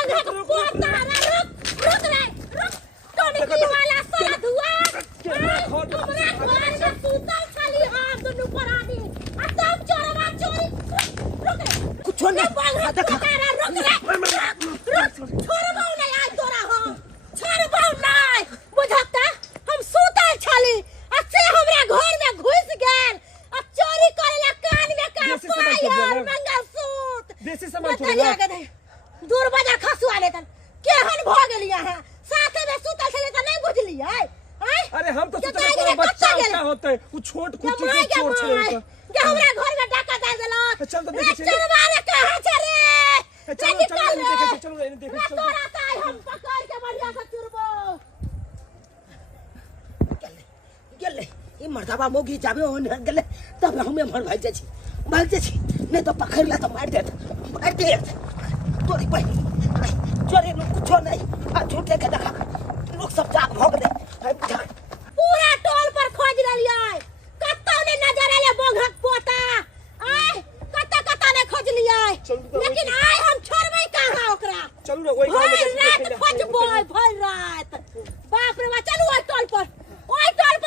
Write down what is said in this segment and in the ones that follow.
बंगक पोता रुक रुक रे रुक टोनकी वाला साला धुआ हमरा घर में सुतल खाली हम दुनु परानी आ तब चोरवा चोरी रुक रे कुछ ना बंगक रुक रे छोड़बो नहीं आज तोरा हम छोड़बो नहीं बुझता हम सुतल छली आ से हमरा घर में घुस गेल अब चोरी करेला कान में का पायल मंगलसूत्र देसी सामान चोरी दूर बाजार खसुआ लेतन केहन भ गेलिया है साथे में सुतल छले त नहीं बुझलियै अरे हम तो सोचले तोरा बच्चा क्या होतै उ छोट कुछ चोर छले के हमरा घर में डाका दे देलो चल तो देखे चल मारे कहां छ रे चलो देखे चलो देखे तोरा ताई हम पकड़ के बढ़िया से चुरबो गेले ई मर्दाबा मोगी जाबे ओन गेले तब हमें मर भाग जाछि नहीं तो पकड़ला तो मार दे तोरी भाई चोरी नु कुछ नहीं आ झूठे के देखा लोग सब जाग भोग दे पूरा टोल पर खोज लेलियै कत्तो ने नजर आले बोघक पोता आय कत्ता ने खोज लियै लेकिन आय हम छोड़बै कहां ओकरा चलू ना ओई गांव में रात खोजबै भर रात बाप रे बा चलू ओई टोल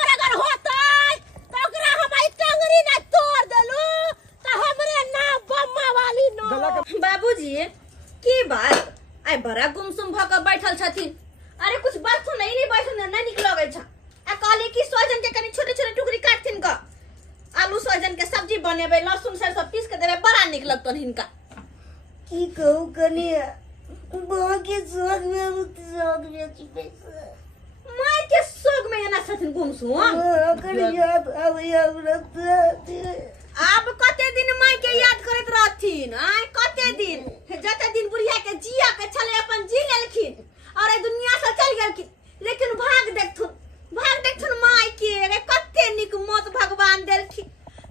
पर अगर होतै तो ओकरा हम आई टंगरी न तोड़ देलू त हमरे नाम बम्मा वाली न बाबूजी की बात आइ बड़ा गुमसुम भ के बैठल छथिन अरे कुछ बात तो नहीं बैठल नहीं निक लगे छ आ कहले कि सोजन के कनी छोटे-छोटे टुकड़ी काटथिन क आलू सोजन के सब्जी बनेबे लहसुन सरसों पीस के देबे बड़ा निक लगतन हिनका की कहू कनिया बहू के सोग में छुपे माय के सोग में एना छथिन गुमसुम ओकर याद आवे हमरा अब कते दिन माय के याद करत रहथिन आय कते दिन जते दिन बुढ़िया के जिया के छले अपन जी लेलखिन और ए दुनिया से चल गेलखिन लेकिन भाग देखथुन माय के रे कते निक मौत भगवान देलखिन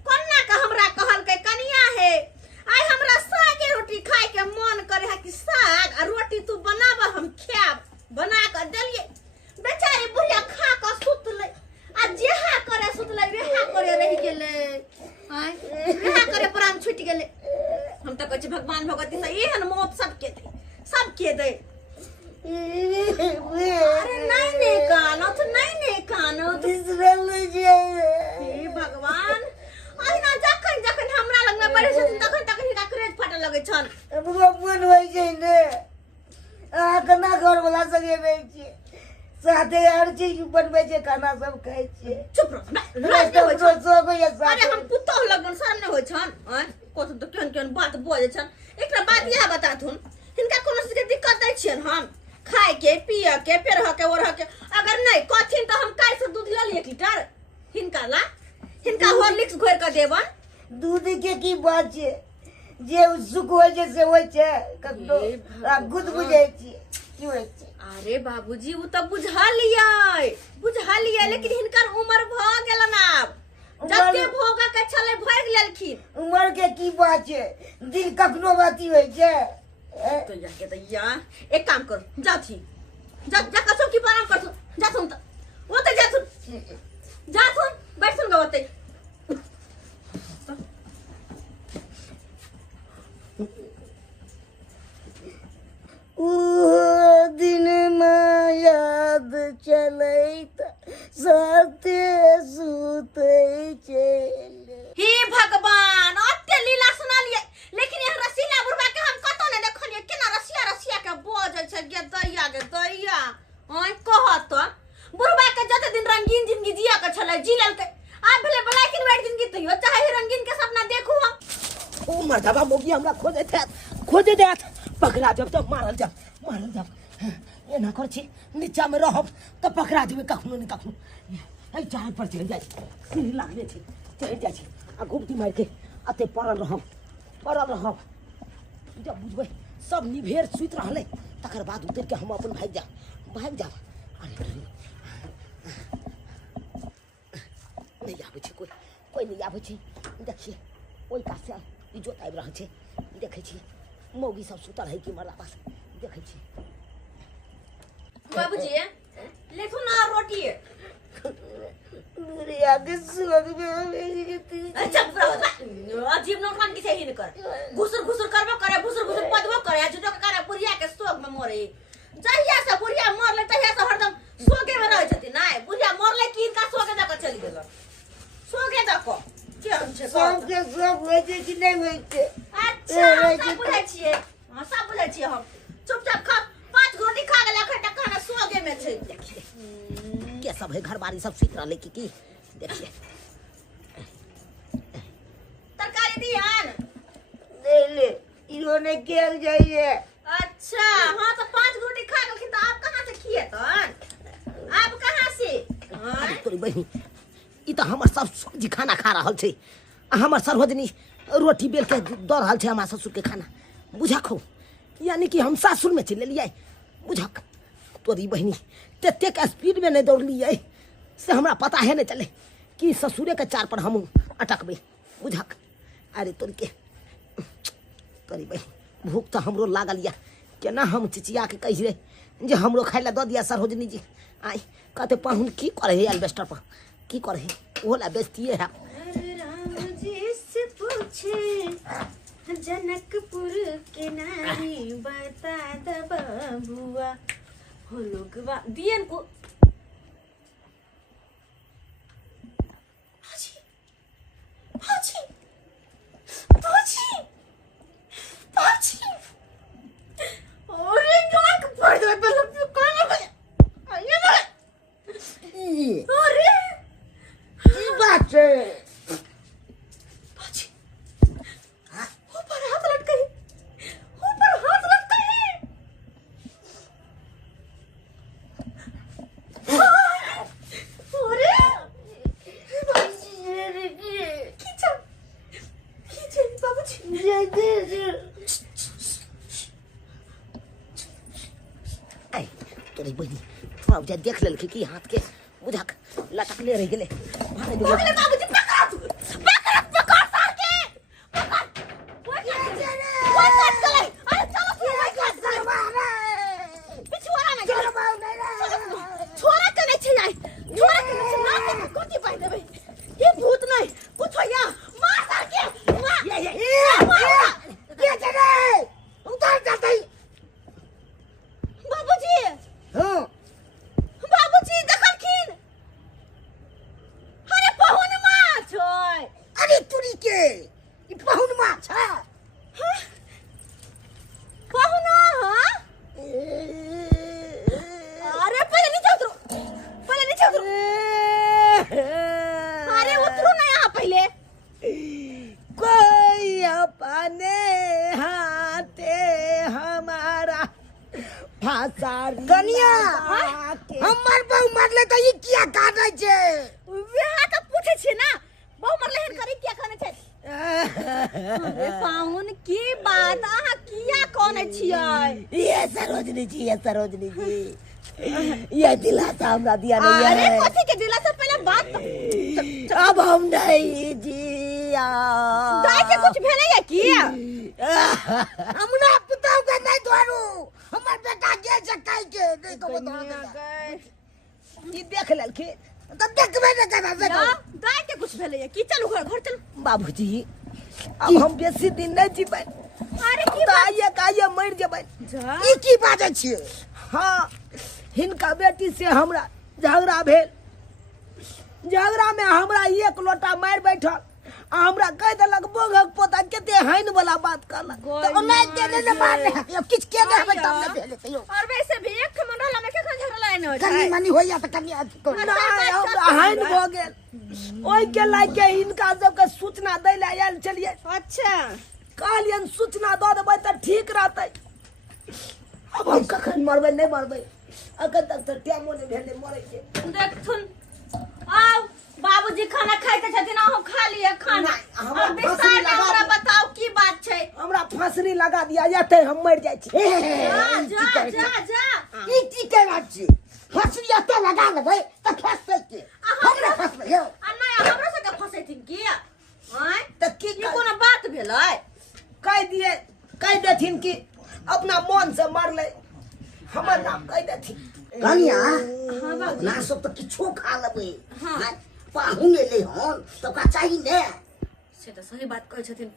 कोन्ना का हमरा कहल के कनिया है आय हमरा साग रोटी खाए के मन करे है कि साग आ रोटी तू बनाबा हम खाब बना के देलिए बेचारी बुढ़िया खा के सुतले आ जेहा करे सुतले रेहा करे रह गेले आय रेहा करे प्राण छूट गेले हम त कहै छी भगवान भगवती से एहन मौत सबके दे अरे नहीं कानो तीसरा ले जाए हे भगवान आइना जखन हमरा लग में बैठे छथिन तखन हिनका क्रेज फाटे लगे छन अब मन होई छै ने आ कना घर वाला संगे रहै छी साथे हर चीज बनबै छै खाना सब खाइ छै चुप रह अरे हम पुतौह लगन सामने होय छन कोथन तो केहन बात बोले छन एकरा बात यह बताथुन हिनका कोनो चीज के दिक्कत दै छियन हम खाए के पिए के पेरह के ओरह के अगर नहीं कथिन तो हम काल से दूध ले 1 लीटर हिनका हॉर्लिक्स घोर के देबन दूध के की बात छै जे सुख होय छै से होय छै कतो गुद बुझै छी की होय छै अरे बाबूजी वो तो बुझा लिया लेकिन हिनकर उम्र भ गेलन आब जते भोगा के छले भोग लेलखिन उम्र के की बात छै दिन कखनो बाती होय छै तो या एक काम कर जा कसो की आराम कर जा तुम तो वो तो जा तुम बैठ सुन गवते ओ दिन में याद चलैत साथे सुतै चले हे भगवान अते लीला सुना लिए लेकिन यह रसीला बुढ़वा के हम कतो ने देखलिए केना रसिया के बोझ छै गे दैया ओय कहत बुढ़वा के जते दिन रंगीन जिंदगी जिया के छले जी लेलकै आ भले ब्लैक एंड व्हाइट जिंदगी तइयो चाहे रंगीन के सपना देखू हम ओ मर्दाबा मोगी हमरा खोजे देत पकड़ा जब तो मारल जब ये ना कर छी नीचा में रहब तो पकड़ा देबे कखनो न कखनो ए चाहे पर चढ़ जाय सीढ़ी लागले छी चढ़ जाय छी आ घुमटी मार के अते पड़ल रहब जब बुझबै सब निभेर सुत रहले तकर बाद उतर के हम अपन भाग जा अरे नहीं आबै छै कोई नहीं आबै छै देखिए ओई कास से इज्जत आबि रहल छै देखै छी मौगी सब सुतल है कि मरला पास देखै छी बाबूजी लेथु ना रोटी बुढ़िया के सोग में अच्छा अजीब नौटंकी से ही न कर घुसुर करबो करे भुसुर पदबो करे जो करे बुढ़िया के सोग में पड़े जहिया से बुढ़िया मरले तहिया से हरदम सोगे में रहै छथिन नहीं बुढ़िया मरले कि इनका सोगे जाकर चली गेल सोगे जाकर केहन छै सबके सब होइ छै कि नहीं होइ छै अच्छा हम सब बुझै छियै हां सब बुझै छियै हम चुपचाप खा 5 गोटी खा गेल अखन तक खाना सोगे में छै देखिए के सब है घर बारी सब सुत रहले की देखिए तरकारी दियान ले ले इन्होंने केल जाइए अच्छा हाँ तो 5 रोटी खा गए तो आप कहाँ से किए तन आप कहाँ से अरे तोरी बहिनी ई तो हमर सब सब्जी खाना खा रहल छै हमर सरहजनी रोटी बेल के दऽ रहल छै हमरा ससुर के खाना बुझा खो यानी कि हम सासुर में चले लिये बुझा तोरी बहिनी तेतेक स्पीड में नहीं दौड़लियै से हमरा पता है नहीं चले कि ससुरे के चार पर हम अटकबे बुझा अरे तोरी के तोरी बहिनी भूख तो हमरो लागल या केना हम चिचिया के कहि रे जे हमरो खाइ ला दऽ दिया सरहजनी जी आई कहते पाहुन की करे है एल्बेस्टर पर की करे है ओला बेस्तिए है राम जी से पूछे जनकपुर के नारी बता द बबुआ हो लोगवा दियन को भाजी भाजी भाजी भाजी अरे नाक पड़ गए पहले कौन है ये ना अरे की बात छै भाजी ऊपर हाथ लटकाई ऊपर हाथ लटकाई अरे खींचा खींचे बाबूजी आई तोरी बहिनी थोड़ा जा देख लेलकै कि हाथ के बुझा लटकले रह गेले भागे दे अरे बाबूजी पकड़ तू पकड़ पकड़ सार के पकड़ वो काट चले अरे चलो वो काट चले पिछवाड़ा में छोरा के नहीं छै आई छोरा के नहीं छै ना के कोती पाई देबे ये भूत नहीं कुछ या मार सार के मार के चले उतार जाते बाबूजी हां बाबूजी देखलखिन अरे पहुन माछ होय अरे तुरी के ई पाहुन माछ है पहुन हां अरे पहले नीचे उतरो अरे उतरो ना यहाँ पहले कोई अपने हाथे हमारा फांसा कनिया हमर बहु मरले त ई किया काटै छै वहाँ तो पूछे छे ना बहु मरले हन करी क्या खाने छे अरे पाहुन की बात अहाँ किया कोने छियै ये सरोजनी जी ये दिलासा हमरा दिया नहीं अरे है कथी के दिला से पहले बात अब हम नहीं जिया गाय के कुछ भेलै है की हमरा पुतौ के नहीं धरू हमर बेटा के जकाई के नहीं को बता दे ये देख ललके त देखबे न करा ना देखो गाय के कुछ भेलै है की चलू घर चल बाबूजी अब हम बेसी दिन नहीं जीबै अरे की काये मर जेबै जा ई की बाजै छियै हाँ हिनका बेटी से हमरा झगड़ा भेल झगड़ा में हमरा एक लोटा मार बैठल आ हमरा कह देलक बोगक पोता केते हाइन वाला बात कहलक तो नहीं के ने मारले अब किछ के देबै तब न भेले तयो और वैसे भी एक मंडला में के झगड़ा नहीं हो कनी मनी होइया त कनी नहीं, हमरा हाइन भ गेल ओइ के लाग के हिनका सबके सूचना दै ले आयल चलिए अच्छा कहलियन सूचना दऽ देबै त ठीक रहतै अब हम कखन मरबै नहीं मरबै अखन तक त टाइमो नहीं भेलै मरै के देखथुन आओ बाबूजी खाना खाइते छथिन अहूँ खा लिए खाना नहीं, हमरा और विस्तार में हमरा बताओ की बात छै हमरा फांसरी लगा दिया जाते हम मर जाइ छी जा जा जा ई की के बात छी हसरिया त लगा लेबै त फसै के हमरा फसबै यौ आ नहीं हमरो से के फसैथिन की हैं त की ई कोनो बात भेलै कह देथिन कि अपना मन से मरले हमर नाम कह देथिन कनिया हां बाबू ना सब त किछो खा लेबै हाँ। पाहुन एलै हन त का चाही ने से तो सही बात कहै छथिन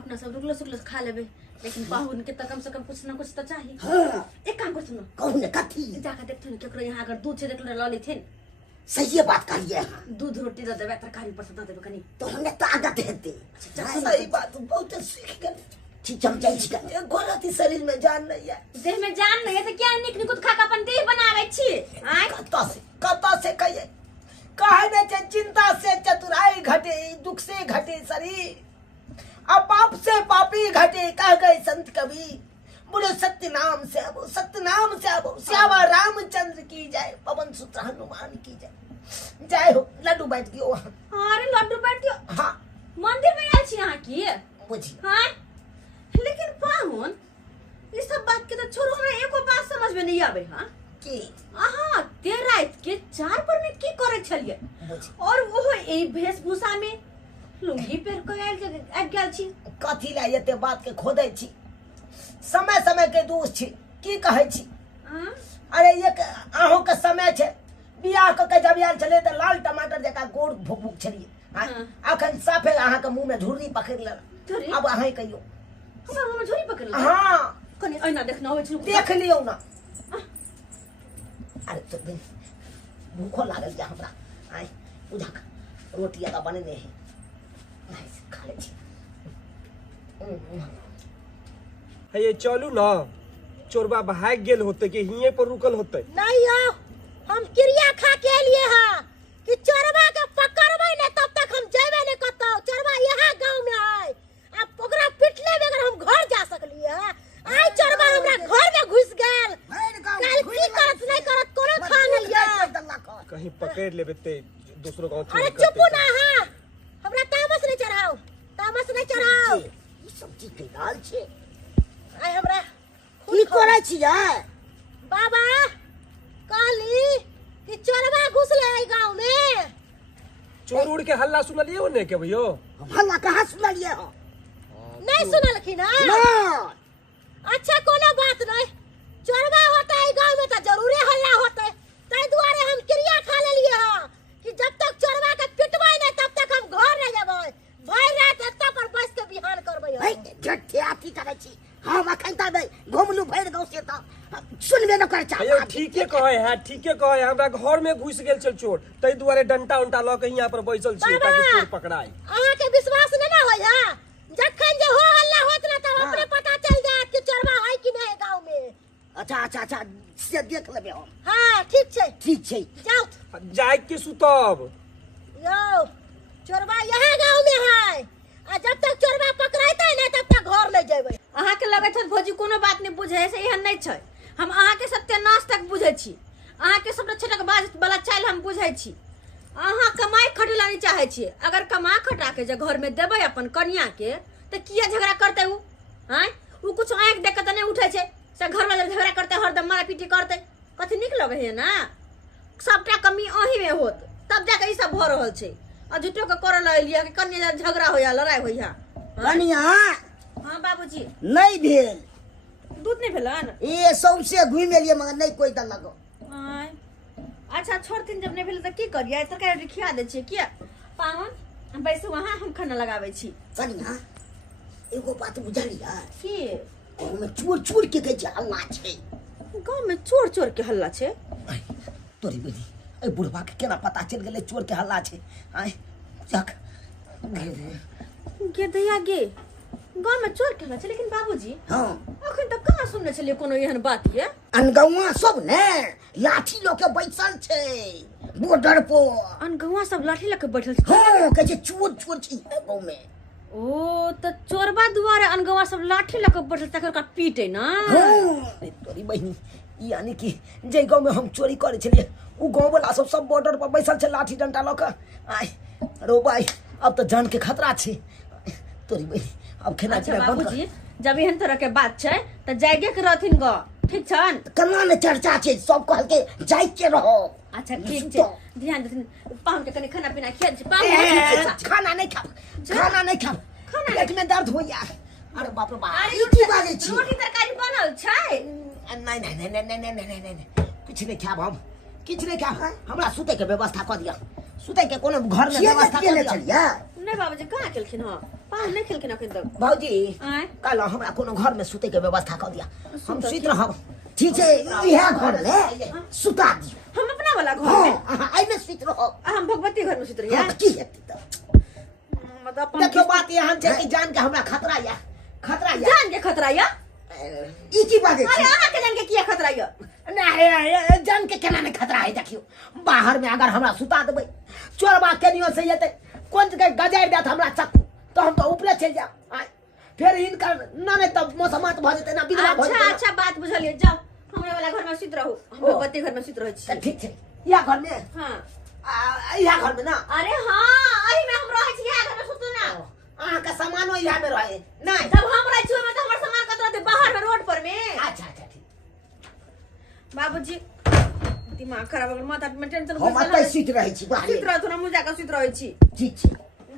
अपना सब रुकलो सुकलो खा लेबै लेकिन पाहुन के तो कम से कम कुछ ना कुछ तो चाहिए। हाँ एक काम कर सुनो, कहूँ ने कथी जाकर देखते हैं केकरो यहाँ अगर दूध से देख ले लॉली थे सही बात कहिए हाँ दूध रोटी दे देबे तरकारी पर से दे देबे कनी तो हमने ताकत हेते सही बात बहुत सीख गए चिचम जाई चिकन एक गोलती शरीर में जान नहीं है देह में जान नहीं है तो क्या निक निकुत खा के अपन देह बनावे छी आय कता से कहिए कहे न जे चिंता से चतुराई घटे दुख से घटे शरीर अब पाप से पापी घटे कह गए संत कवि बोलो सत्य नाम से अब सत्य नाम से अब श्यामा रामचंद्र की जाए पवन सुत हनुमान की जाए जय हो लड्डू बैठ दियो अरे लड्डू बैठ दियो हाँ मंदिर में आयल छी यहाँ की बुझी हाँ लेकिन पाहुन इस सब बात के तो छोड़ो हमरा एको बात समझ में नहीं आवे हाँ की आहा देर रात के 4 पर में की करे छलिए बुझी और वो ए वेशभूषा में लुंगी पहन के आयल गेल छी कथी ला एते बात के खोदै छी समय समय के दोष छी की कहै छी हां अरे एक आहो के समय छे बियाह के जब आयल चले त लाल टमाटर जका गोड़ भुक भुक छलिए अखन साफे अहाँ के मुंह में धुर्री पकड़ ले अब अहाँ कहियो हमरा मुंह में झुरी पकड़ ले हां कनी ऐना देखना होय छी देख लियो ना अरे तो दिन भूखो लागल जा हमरा आय बुझा रोटी आता बने नहीं है खा ले छी है ये चलू ना चोरबा भाग गेल होते कि हिये पर रुकल होते नहीं हो हम क्रिया खा के लिए हां कि चोरबा के पकड़बै ने तब तक हम जेबे ने कतो चोरबा यहाँ गांव में है अब ओकरा पिटले बगैर हम घर जा सकलिए आई चोरबा हमरा घर में घुस गेल काल की करत नहीं करत कोनो खा नहीं है कहीं पकड़ लेबे ते दूसरो गांव अरे चुप ना हां हमरा तामस नहीं चढ़ाओ ई सब्जी के दाल छे आई हमरा की करे छियै बाबा काली कि चोरबा घुसले है गांव में चोर उड़ के हल्ला सुनलिए ओने के भइयो हम हल्ला कहाँ सुनलिए हो नहीं सुनलखिन हां ना अच्छा कोनो बात नहीं चोरबा होता है गांव में तो जरूरे हल्ला होता है ताई दुआरे हम क्रिया खा लेलिए हां कि जब तक चोरबा के पिटबै नहीं तब तक हम घर नहीं जेबै भर रात एत्ता पर बस के बिहान करबै भाई झट्ठे आती करे छी हम अखन तब घुमलू भर गांव से तो सुनबे न करे अयो चाह ठीके कहे हमरा घर में घुस गेल चल चोर तई दुआरे डंटा उंटा ल के यहां पर बैसल छी ताकि चोर पकड़ाई अहाँ के विश्वास नहीं ना होय हां जखन जे हो हल्ला होत ना तब अपने पता चल जात कि चोरबा है कि नहीं गांव में अच्छा से देख लेबे हम हां ठीक छै जाओ जाय के सुतब यो चोरबा यहाँ गांव में है आ जब तक चोरबा पकड़ाइते नहीं तब तक घर नहीं जेबै अहाँ के लगे छै भौजी कोनो बात नहीं बुझे से एहन नहीं छै हम अहाँ के सत्यानाश तक बुझे छी अहाँ के सब छटक बाज वाला चाल हम बुझे छी अहाँ कमाई खटेला नहीं चाहे छी अगर कमा खटा के जे घर में देबै अपन कन्या के त किया झगड़ा करते उ हैं उ कुछ आंख देख के त नहीं उठे छै से घर में झगड़ा करते हरदम मारा पीटी करते कथि निक लगे है ना सबटा कमी अही में होत तब जाके ई सब भ रहल छै आ झूठो के करल लिया कि कन्या झगड़ा होया लड़ाई होया कनिया हां बाबूजी नहीं भेल दूध नहीं भेलन ए सौसे घुम एलिए मगर नहीं कोई दलक आय अच्छा छोड़थिन जब नहीं भेल त की करिए तरकारी खिया दे छिए किया पावन हम बैसू वहां हम खाना लगावे छी कनिया एगो बात बुझलिया की गाँव में चोर के कहे हल्ला छे गांव में चोर चोर के हल्ला छे तोरी बेटी ए बुढ़वा के केना पता चल गेले चोर के हल्ला छे आय जक गे दैया गे गांव में चोर के हल्ला छे लेकिन बाबूजी हां अखन तक कहां सुनने छलिए कोनो एहन बात ये अनगौआ सब ने लाठी लो के बैसल छे बॉर्डर पर अनगौआ सब लाठी लेके बैठल छे हां कहे चोर छी गाँव में ओ त चोरबा दुआरे अनगौआ सब लाठी लेके बैठल तकर का पीटे ना हां तोरी बहिनी यानी कि जे गाँव में हम चोरी करे छलिए उ गाँव वाला सब बॉर्डर पर बैसल छे लाठी डंडा ल के आय रो भाई अब तो जान के खतरा छे तोरी बहिनी अब खेला अच्छा बाबूजी जब एहन तरह के बात छै त जागे के रहथिन ग ठीक छन कना ने चर्चा छे सब कहल के जाय के रहो अच्छा ठीक छै ध्यान देथिन पाहुन के कनी खाना पीना खिया दे पाहुन खाना नहीं खाब पेट में दर्द होइया अरे बाप रे बाप अरे ई की बाजे छी रोटी तरकारी बनल छै नहीं कुछ नहीं खाब हम किछ नहीं खाब हमरा सुते के व्यवस्था कर दिया सुते के कोनो घर में व्यवस्था कर दिया नहीं बाबूजी कहां केलखिन ह पान नहीं खेल के ना तक भौजी आय कल हमरा कोनो घर में सुते के व्यवस्था कर दिया हम सुतऽ सुत रहब ठीक है यह घर में सुता दियो हम अपना वाला घर में हां आई में सुत रहब हम भगवती घर में सुत रही हां है की हेतै त मतलब अपन देखो बात यहाँ छै कि जान के हमरा खतरा या जान के खतरा या ई की बात अरे है अहाँ के जान के किया खतरा या नहीं जान के केना में खतरा है देखियो बाहर में अगर हमरा सुता देबै चोरबा केनियो से जेतै कोन के गजारि देत हमरा चक्कू तो हम तो ऊपरे चल जा फिर इनका न तब मौसमात भ जेतै ना विधवा भ अच्छा जेतै अच्छा बात बुझलिए जाओ हमरा वाला घर में सुत रहू हम भगवती घर में सुत रहै छी ठीक छै या घर में हां या घर में ना अरे हां अही में हम रहै छी यहाँ घर में सुतू ना अहाँ का सामानो यहाँ में रहे नहीं जब हम रहै छी में तो हमर सामान कत रहते बाहर में रोड पर में अच्छा अच्छा ठीक बाबूजी दिमाग खराब हो गेल माथा में टेंशन हम अतै सुत रहै छी बाहर सुत रह थोड़ा मुजा का सुत रहै छी ठीक छै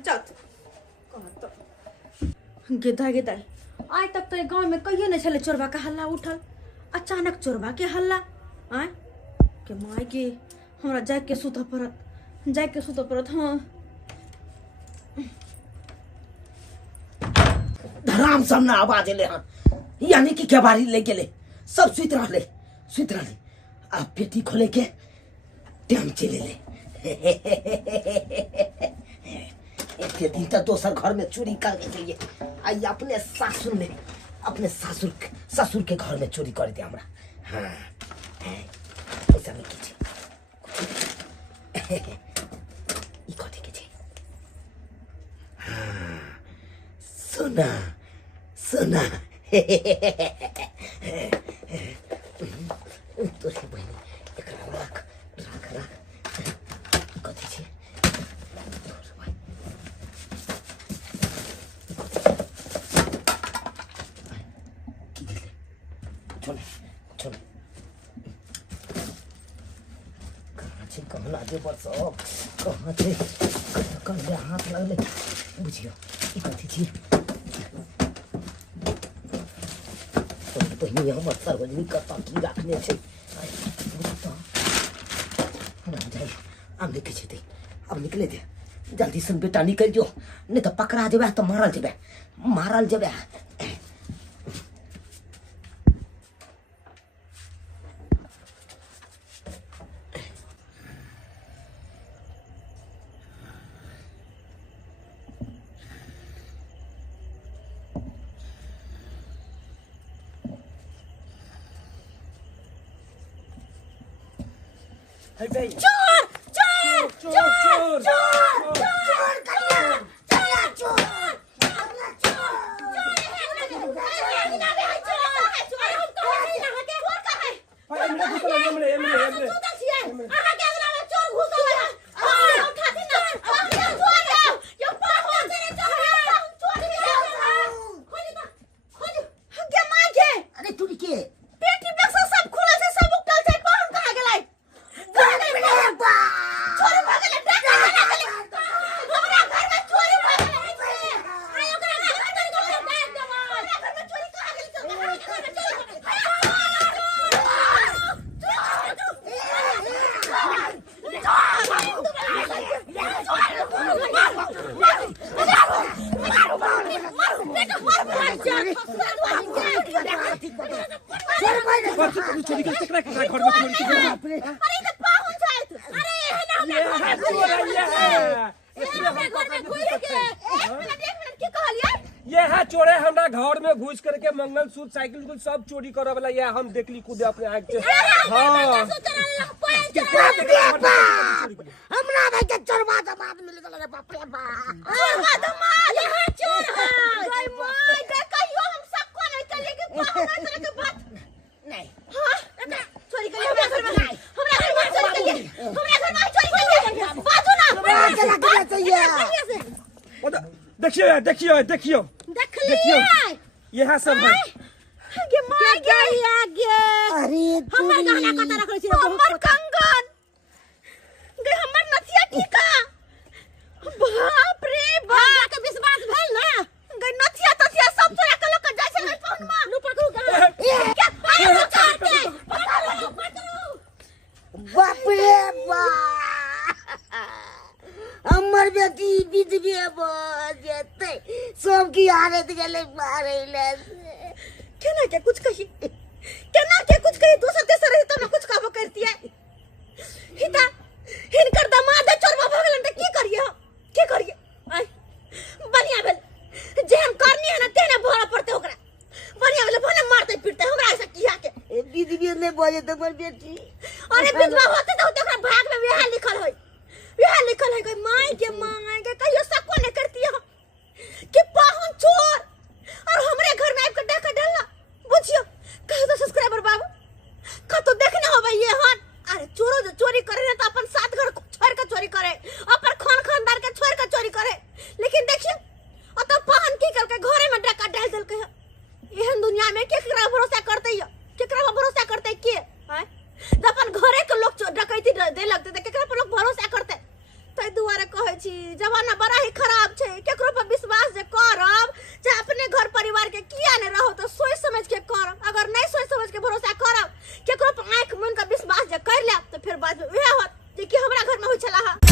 चल गेदा गेदा आज तक तो गांव में कहियो नहीं चले चोरबा का हल्ला उठल अचानक चोरबा के हल्ला आय के माय के हमरा जाय के सुत पड़त हां धराम सामने आवाज एले हन यानी कि केवारी ले गेले सब सुत रहले अब पेटी खोले के टाइम चले ले एक दिन तो दोसर घर में चोरी करके चाहिए आई अपने ससुर के घर में चोरी कर दे हमरा हाँ ऐसा नहीं कीजिए ई कथी के छै हाँ सुना तोरी बहिनी एकरा राख कथी छै कहाँ लागे बस कहाँ थे कहाँ हाथ लगले बुझियो ई कथी छी पहिने हमर सर्वजनी कता की राखने छै हम जाई अब निकले छै अब निकले दे जल्दी से बेटा निकल जो नहीं तो पकड़ा जेबे तो मारल जेबे है भाई चोर चोर चोर चोर अरे तू के चोरी करके घर में चोरी ये है चोरे हमरा घर में घुस करके मंगलसूत्र साइकिल कुल सब चोरी करे वाला ये हम देखली खुद अपने आंख से हमरा भाई के चोरवा दमाद मिल गेल रे बाप रे बाप चोरवा दमाद यहाँ चोर है भाई माय के कहियो हम सबको नहीं चले के पाहुन तरह के बात नहीं हां चोरी कर हमरा घर में चोरी कर हमरा घर में चोरी कर बाजू ना चला के चाहिए देखियो देख लिया ये है सब भाई आगे मार गया आगे अरे हमर गहना कता रखले छी हमर कंगन गे हमर नथिया टीका बाप रे बाप के विश्वास भेल ना गे नथिया तथिया सब तोरा के लोग जाय छै फोन में नु पकड़ू क्या अरे उठाते पकड़ू बाप रे बाप हमर बेटी विधवे भ जेतै ले मारे ले केना के कुछ कही दूसरा तेसर रही तो ना कुछ कहबो करती है हिता हिनकर दामाद चोरबा भ गेलन त की करिए आय बढ़िया भेल जे हम करनी है ना तेने भरा पड़ते ओकरा बढ़िया भेल भने मारते पीटते हमरा ऐसा किया के ए दीदी भी नहीं बोले तो मर बेटी अरे विधवा होते तो ओकरा भाग में विवाह लिखल है कोई माई के कहियो सको ने करती है कि पाहुन चोर और हमरे घर में आके डाका डालना बुझियो कह दो सब्सक्राइबर बाबू का तो देखने हो भाई ये हन अरे चोरो जो चोरी करे ना तो अपन साथ घर छोड़ के चोरी करे अपन खानदार के छोड़ के चोरी करे लेकिन देखियो ओ तो पाहुन की करके घरे में डाका डाल देल के एहन दुनिया में केकरा भरोसा करते है केकरा भरोसा करते के हैं जब अपन घरे के लोग डकैती दे लगते त केकरा पर लोग भरोसा करते तै दुआरे कहै छी जमाना बड़ा ही खराब छै केकरो पर विश्वास जे करब जे अपने घर परिवार के किया ने रहो तो सोच समझ के करब अगर नहीं सोच समझ के भरोसा करब केकरो पर आंख मुन के विश्वास जे कर ले तो फिर बाद में वह होत जे कि हमरा घर में होय छला